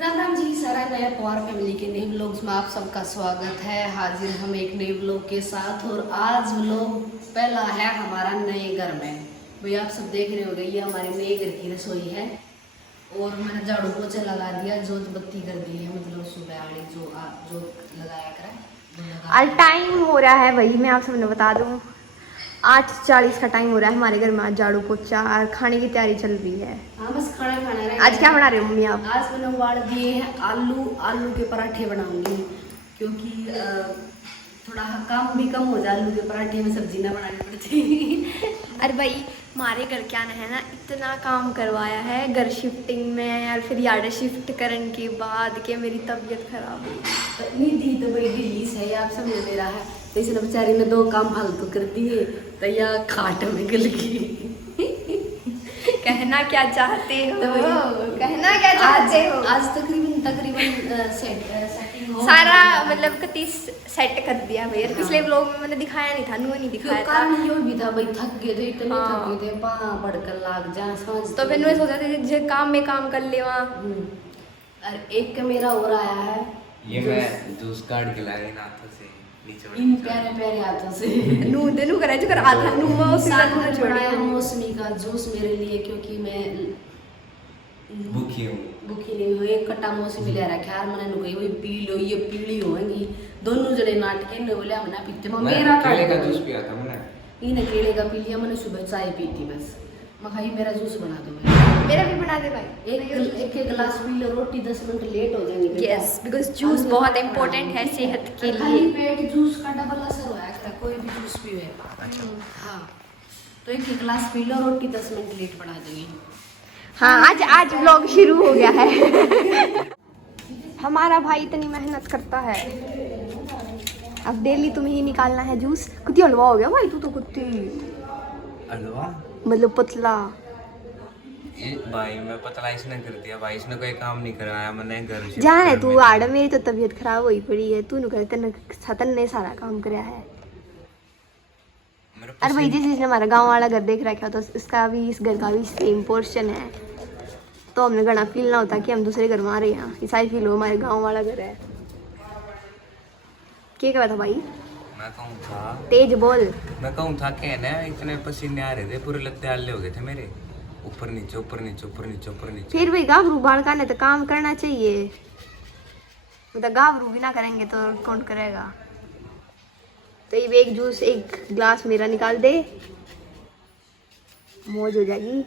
राम राम जी, सारा नया पवार फैमिली के नए व्लॉग्स में आप सबका स्वागत है। हाजिर हम एक नए व्लॉग के साथ। और आज व्लॉग पहला है हमारा नए घर में। भाई आप सब देख रहे होंगे, ये हमारे नए घर की रसोई है। और मैंने झाड़ू पोछा लगा दिया, जोत बत्ती कर दी है, मतलब सुबह वाली जो लगाया करा। आज टाइम हो रहा है, वही मैं आप सबने बता दूं 8:40 का टाइम हो रहा है हमारे घर में। आज झाड़ू पोछा और खाने की तैयारी चल रही है। हाँ, बस खाना है। आज क्या बना रहे हो मम्मी आप? आज मैंने उबाल दिए हैं आलू के पराठे बनाऊंगी, क्योंकि थोड़ा काम भी कम हो जाए, आलू के पराठे में सब्जी ना बनानी पड़ती। अरे भाई हमारे घर क्या है ना, इतना काम करवाया है घर शिफ्टिंग में और फिर यार्ड शिफ्ट करने के बाद के मेरी तबीयत खराब हुई। तो इतनी दी तो भाई दिल्ली से है, आप समझ ले रहा है। तो इसने बेचारी ने 2 काम फालतू कर दिए, तो यह खाट में गल गई। कहना क्या चाहते हो? तो कहना क्या चाहते हो? आज तकरीबन सेटिंग हो सारा मतलब कति सेट कर दिया भैया। पिछले व्लॉग में मैंने दिखाया नहीं था, नहीं दिखाया था। कारण यो भी था भाई, थक गए थे, इतने थक गए थे, पाँव बढ़कर लाग जा सांस। तो फिर मैं सोचा था जो काम में काम कर ले वहाँ। और एक का मेरा और आया है, ये मैं जूस काट के लाया इन हाथों से नीचे इन प्यारे प्यारे हाथों से नू देनु करे जो कर आता नू मौसमी साथ छोड़ा मौसमी का जूस मेरे लिए, क्योंकि मैं भूखी हूँ। भूखी नहीं हुई। एक कट्टा मौसमी ले रखा है, मैंने नुकई वही पी लो, ये पीली होंगी। दोनों जने नाटके ने बोले हमने पीते मेरा केले का जूस पिया था मैंने। इन्हें केले का पी लिया, मैंने सुबह चाय पी थी बस। मैं खाई मेरा जूस बना दो मेरा भी बना दे भाई। एक गिलास पी लो, रोटी 10 मिनट लेट हो जाएंगे। यस, बिकॉज जूस बहुत इम्पोर्टेंट है सेहत के खाली लिए। पेट जूस का डबल असर होया करता, कोई भी जूस पीवे। अच्छा। हाँ, तो एक गिलास पी लो, रोटी 10 मिनट लेट बना देंगे। हाँ, आज व्लॉग शुरू हो गया है। हमारा भाई इतनी मेहनत करता है, अब डेली तुम्हें ही निकालना है जूस। कुत्ती हलवा हो गया भाई, तू तो कुत्ती हलवा मतलब पतला। ये भाई मैं पतला इसने कर दिया भाई, इसने कोई काम नहीं कराया मैंने घर से। जान है तू आड़, मेरी तो तबीयत खराब हुई पड़ी है, तू नु करे तन ने सारा काम कराया है। अरे भाई जिसने हमारा गांव वाला घर देख रखा तो इसका भी, इस घर का भी सेम पोर्शन है, तो हमने घना फील ना होता कि हम दूसरे घर में आ रहे हैं। ऐसा ही फील हो हमारे गांव वाला घर है। क्या करा था भाई? मैं कहूँ था, तेज बोल। मैं कहूँ था कहना इतने पसीने आ रहे थे, पूरे लत्ते आले हो गए थे मेरे, ऊपर नीचे ऊपर नीचे ऊपर नीचे ऊपर नीचे। फिर भाई गाभरू बाल का तो काम करना चाहिए, मतलब गाभरू भी ना करेंगे तो कौन करेगा। तो ये एक जूस एक ग्लास मेरा निकाल दे, मौज हो जाएगी।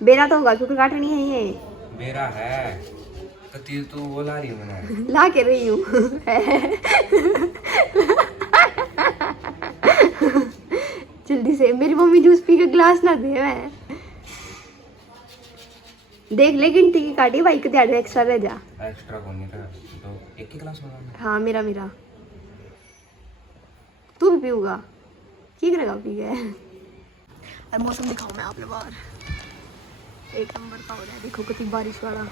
बेरा तो होगा क्योंकि काटनी है ये। मेरा है कती तो वो ला रही हूँ मैंने, ला के रही हूँ। जल्दी से, मेरी मम्मी जूस पी के ग्लास ना दे। मैं देख ले गिनती की काटी भाई, कितने आधे एक्स्ट्रा रह जा। एक्स्ट्रा कौन था तो एक ही क्लास में। हाँ मेरा तू भी पीऊंगा? क्या करेगा पी के? और मौसम दिखाऊं मैं आपने बाहर, एक नंबर का हो रहा है। देखो कितनी बारिश वाला।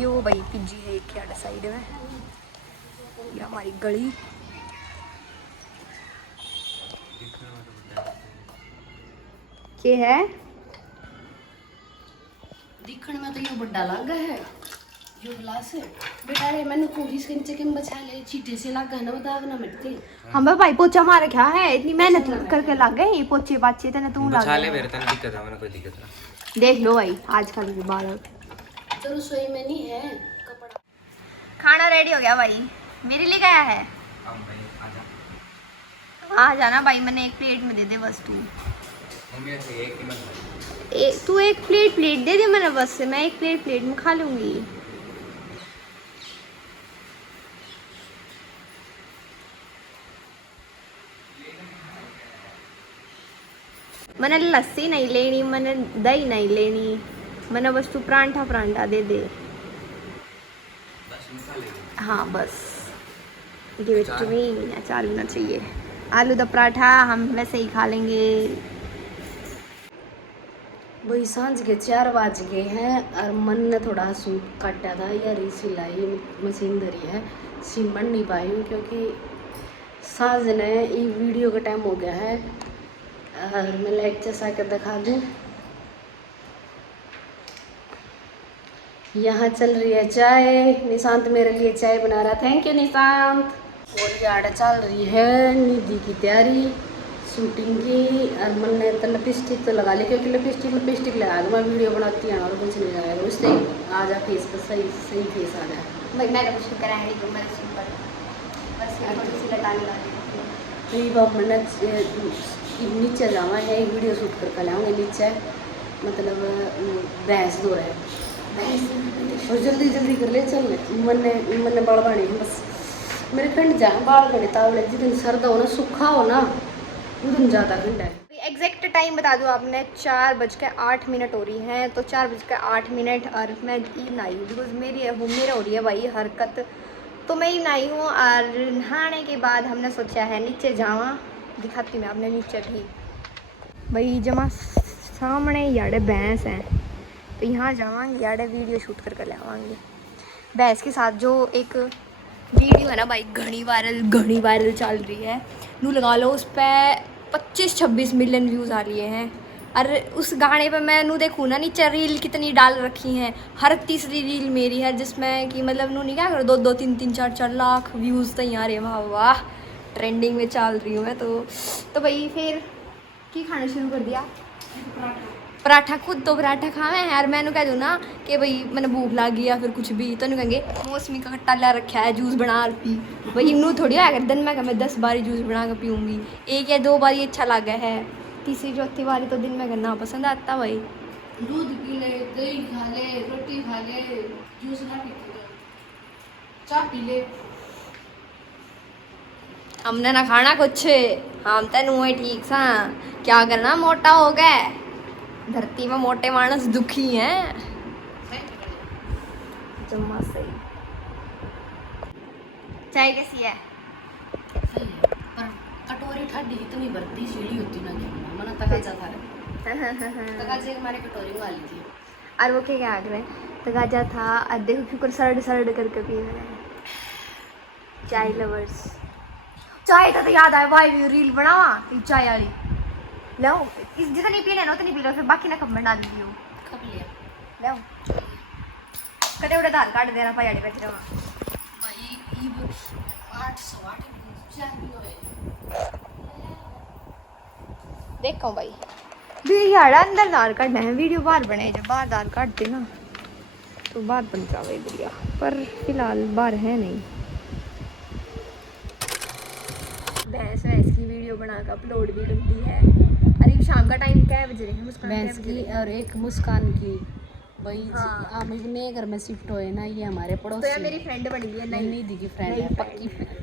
यो भाई पिज्जी है एक यार्ड साइड में, ये हमारी गली। क्या है दिखने में तो ये बड़ा लागा है, जो गिलास है बेटा रे। मैंने कोशिश करनी चाहिए कि बचा ले, चीटे से लागा है ना, दाग ना मिटते। हम भाई पोछा मार क्या है, इतनी मेहनत करके लाग गए ये पोछे पाछे तने तू लाग बचा ले मेरे तने दिक्कत है, मैंने कोई दिक्कत ना। देख लो भाई आजकल के बाल। तो रसोई में नहीं है कपड़ा। खाना रेडी हो गया भाई, मेरे लिए गया है। अब भाई आजा, आ जाना भाई, मैंने एक प्लेट में दे दे बस तू। मम्मी ऐसे एक ही मत तू एक प्लेट दे दे मैंने बस से, मैं एक प्लेट में खा लूंगी। मैंने लस्सी नहीं लेनी, मैंने दही नहीं लेनी, मैंने बस तू परांठा दे दे। बस निकाल ले। हाँ बस गिव इट टू मी। अचार होना चाहिए। आलू दा पराठा हम वैसे ही खा लेंगे। वही सांझ के 4 बज गए हैं और मन ने थोड़ा सूट काटा था यार, सिलाई मशीन धरी है, सिम बन नहीं पाई हूँ क्योंकि सांझ ने ये वीडियो का टाइम हो गया है। और मैं लाइक जैसा कर दिखा दूँ, यहाँ चल रही है चाय। निशांत मेरे लिए चाय बना रहा। Thank you Nishant. और ये आड़ा चल रही है निधि की तैयारी शूटिंग की। और मैंने तो लिपस्टिक तो लगा ली क्योंकि लिपस्टिक लगा दूँ मैं वीडियो बनाती हूँ और कुछ नहीं लगाएगा उससे आ जा फेस पर सही सही फेस आ जाए। मैंने कुछ नहीं कराया नहीं, मैं सिंपल बस थोड़ी सी लटाने वाली। नहीं बाप मैंने नीचे जावा है एक वीडियो शूट करके लाऊंगे नीचे मतलब भैंस दो रहे और जल्दी जल्दी कर ले चल मैंने बाल बाने बस मेरे खंड जा बाल बने तावड़े जितनी सर्द हो ना सूखा हो ना उतनी ज़्यादा खंड है। एग्जैक्ट टाइम बता दूँ आपने 4:08 हो रही हैं, तो 4:08 और मैं ई नहाई हूँ बिकॉज मेरी हो रही है भाई हरकत, तो मैं ही नहाई हूँ। और नहाने के बाद हमने सोचा है नीचे जावा, दिखाती मैं आपने नीचे भी भाई जमा सामने याडे भैंस हैं, तो यहाँ जावांगे याडे वीडियो शूट करके ले आवांगे। भैंस के साथ जो एक वीडियो है ना भाई घनी वायरल चल रही है, नू लगा लो उस पर 25-26 मिलियन व्यूज़ आ लिए हैं। और उस गाने पे मैं नू देखूँ ना नीचे रील कितनी डाल रखी हैं, हर तीसरी रील मेरी है जिसमें कि मतलब नू नहीं क्या करो 2-2, 3-3, 4-4 लाख व्यूज़ तैयार है। वाह वाह ट्रेंडिंग में चल रही हूँ मैं तो भाई फिर की खाना शुरू कर दिया पराठा। खुद तो पराठा खावे हैं यार, मैंने कह दूँ ना कि भाई मैंने भूख लगी या फिर कुछ भी तो नहीं कहेंगे मौसमी का खट्टा ला रखा है जूस बना पी। भाई इनू थोड़ी आएगा दिन में मैं 10 बारी जूस बना कर पीऊँगी, 1 या 2 बारी अच्छा लगा है, तीसरी चौथी बारी तो दिन में करना पसंद आता भाई। दूध पी ले दही खा ले रोटी खा ले जूस ना पी चाय पी ले। हमने ना खाना कुछ, हम तेन ठीक सा क्या करना मोटा हो गए, धरती में मोटे मानस दुखी हैं। जम्मा सही। चाय कैसी है? सही है पर कटोरी ठाडी इतनी भरती सीढ़ी होती ना क्या मना तकाजा था तकाजे हमारे कटोरी में आ ली थी। और वो क्या आग रहे तगाजा था और देखो क्यों सरड करके पी रहे हैं। चाय लवर्स चाय तो याद आया भाई रील बनावा चाय वाली लो इस जितनी पीने ना उतनी पी लो फिर बाकी ना कब बना दीजिए कब लिया लो कदे उड़े आधार कार्ड देना पाई बैठे रहा भाई ईब 808 चाहिए देखो भाई यार अंदर आधार कार्ड है वीडियो बाहर बने जब बाहर आधार कार्ड थे ना तो बाहर बन जावे बढ़िया, पर फिलहाल बाहर है नहीं। भैंस की वीडियो बनाकर अपलोड भी कर दी है। अरे शाम का टाइम क्या बज रहे हैं मुस्कान भैंस की और एक मुस्कान की भाई हाँ। हम नए घर में शिफ्ट हुए ना ये हमारे पड़ोसी तो यार मेरी फ्रेंड बनी है नहीं निधि की फ्रेंड है पक्की फ्रेंड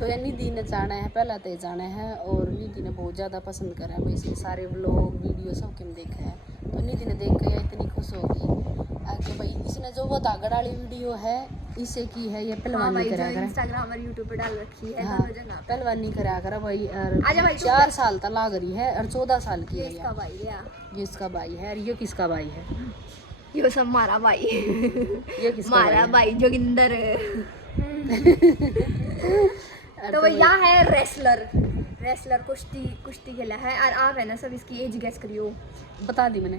तो यार निधि ने जाना है पहला तो जाना है और निधि ने बहुत ज़्यादा पसंद करा है भाई इसके सारे व्लॉग वीडियो सब किम देखा है तो निधि ने देख कर इतनी खुश होगी आगे भाई इसने जो वो दागड़ वाली वीडियो है इसे की है ये पहलवानी करा कर इंस्टाग्राम और यूट्यूब पे डाल रखी है हाँ दोनों जगह पे। पहलवानी करा कर भाई आजा भाई और 4 साल तक लाग रही है और 14 साल की ये है इसका भाई है, ये इसका भाई है और ये किसका भाई है ये सब मारा भाई ये किसका मारा भाई जोगिंदर। तो वो यहाँ है रेसलर कुश्ती खेला है और आप है ना सब इसकी एज गेस करियो। बता दी मैंने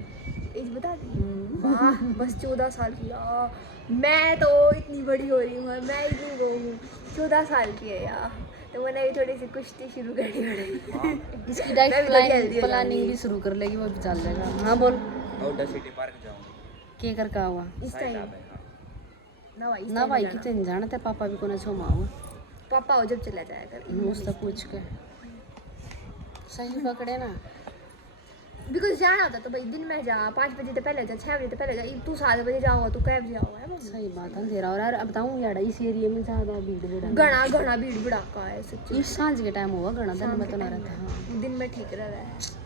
एज बता दी वाह बस 14 साल की यार, मैं तो इतनी बड़ी हो रही हूँ मैं इतनी वो हूँ 14 साल की है यार, तो मैंने भी थोड़ी सी कुश्ती शुरू करनी पड़ेगी। इसकी डाइट प्लानिंग भी शुरू कर लेगी वो भी चल जाएगा। हाँ बोल आउटर सिटी पार्क जाऊंगी के कर का हुआ इस टाइम ना भाई कितने जानते पापा भी कोने छो माओ पापा हो जब चला जाया कर मुझसे पूछ के सही पकड़े ना बिकॉज जाना होता तो भाई दिन में जा 5 बजे तो पहले जा 6 बजे तो पहले जा तू 7 बजे जाओगा तू कैब जाओगा है सही बात है अंधेरा और यार अब बताऊँ यार इस एरिया में ज़्यादा भीड़ घना भीड़ भड़ाका है सच्ची। इस सांझ के टाइम होगा घना दिन में तो ना रहता हाँ दिन में ठीक रह रहा है।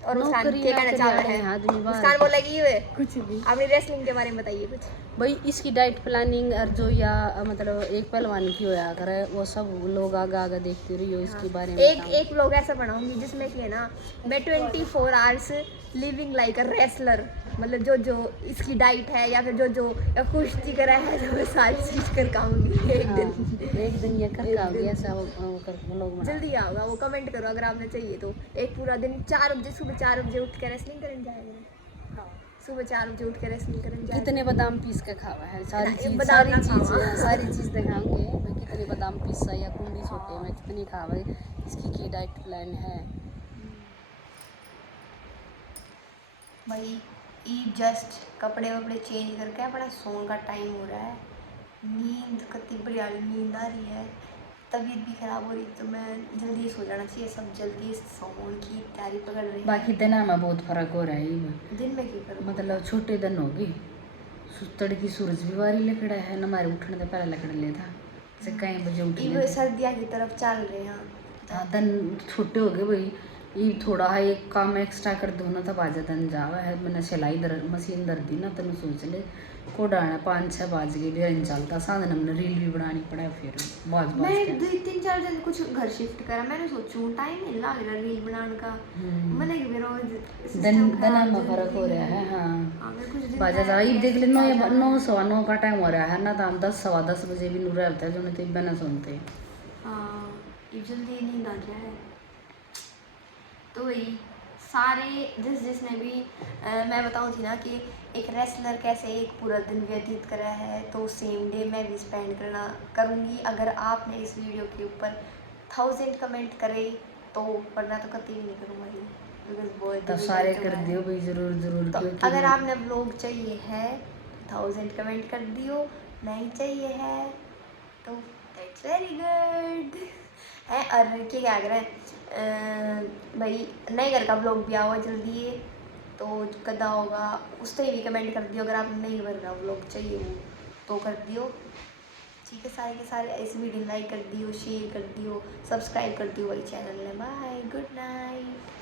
और नौकरी क्या कहना चाह रहे हैं आदमी मुस्कान बोलेगी ये कुछ भी अपनी रेसलिंग के बारे में बताइए कुछ। भाई इसकी डाइट प्लानिंग और जो या मतलब एक पहलवान की होया करे वो सब लोग आगे देखते रहियो इसके बारे में एक व्लॉग ऐसा बनाऊंगी जिसमें कि है ना मैं 24 hours living like a wrestler, मतलब जो इसकी डाइट है या फिर जो या कुश्ती करा है जो मैं सारी चीज कर खाऊंगी एक दिन ये कर खाओगे ऐसा वो कर लोग बना जल्दी आओगा वो कमेंट करो अगर आपने चाहिए तो। एक पूरा दिन 4 बजे सुबह 4 बजे उठ कर रेसलिंग करने जाएगा सुबह 4 बजे उठ के रेसलिंग करने जा कितने बादाम पीस के खावा है सारी चीज बादाम ना खावा। सारी चीज दिखाऊंगे मैं कितने बादाम पीसा या कुंडी छोटे में कितनी खावा इसकी की डाइट प्लान है। भाई ई जस्ट कपड़े वपड़े चेंज करके अपना सोने का टाइम हो रहा है। नींद कति बढ़िया नींद आ रही है, तबीयत भी खराब हो रही, तो मैं जल्दी सो जाना चाहिए। सब जल्दी सोने की तैयारी पकड़ रही है। बाकी दिन में बहुत फर्क हो रहा है दिन में क्यों करूँ मतलब छोटे दिन हो गए तड़की सूरज भी बारी लकड़ा है न हमारे उठने से पहले लकड़ ले था से कई बजे उठ ये सर्दियाँ की तरफ चल रहे हैं। हाँ दिन छोटे हो गए भाई ये थोड़ा है एक काम एक्स्ट्रा कर दो ना तब आजा दिन जावा है मैंने सिलाई मशीन दर दी ना तेन सोच ले को डालना 5-6 बाज गए भी चलता साधन हमने रील भी बनानी पड़ा फिर बाज मैं 2-3-4 दिन कुछ घर शिफ्ट करा मैंने सोचूं टाइम नहीं लग रहा रील बनाने का। मैंने कि मेरा दिन में फर्क हो रहा है। हाँ बाजा जा ये देख ले 9-9 का टाइम हो रहा है ना तो हम 10-10 बजे भी नूर रहता है जो नहीं तो बिना सुनते। हाँ ये जल्दी नींद आ जाए तो वही सारे जिसने भी मैं बताऊँ थी ना कि एक रेसलर कैसे एक पूरा दिन व्यतीत करा है तो सेम डे मैं भी स्पेंड करूँगी अगर आपने इस वीडियो के ऊपर 1000 कमेंट करे तो, वरना तो कभी भी नहीं करूँगी तो सारे कर दियो भाई जरूर तो अगर आपने व्लॉग चाहिए है 1000 कमेंट कर दियो, नहीं चाहिए है तो दैट्स वेरी गुड है। और क्या कह रहे हैं भाई नए घर का व्लॉग भी आओ जल्दी है तो कदा होगा उस पर भी कमेंट कर दियो। अगर आप नए घर का व्लॉग चाहिए हो तो कर दियो, ठीक है। सारे के सारे इस वीडियो लाइक कर दियो, शेयर कर दियो, सब्सक्राइब कर दियो भाई चैनल में। Bye good night.